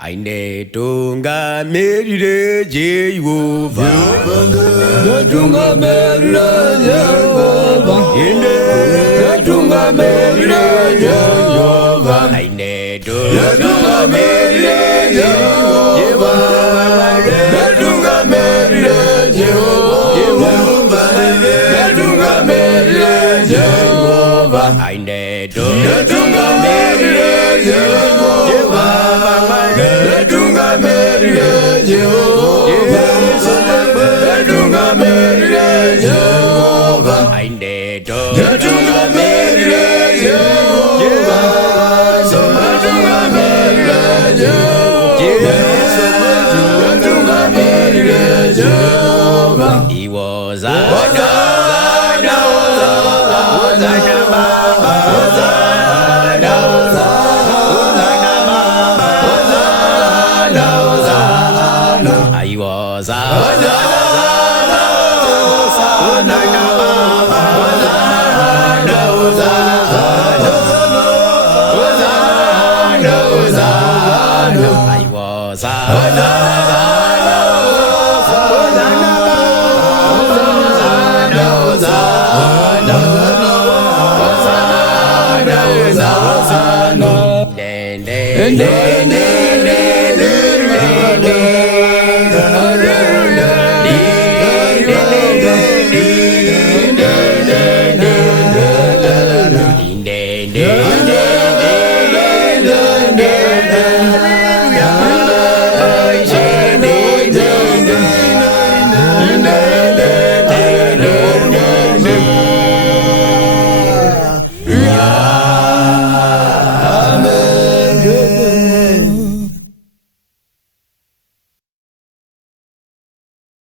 Aine tunga merire Jehovah. Tunga merire Jehovah. Inde tunga merire Jehovah. Aine tunga merire Jehovah. Tunga merire Jehovah. Tunga merire Jehovah. Aine tunga merire Jehovah. Tunga merire Jehovah. Tunga merire Jehovah. Aine Tunga merire Jehovah. Tunga merire Jehovah. Tunga merire Jehovah. He was I was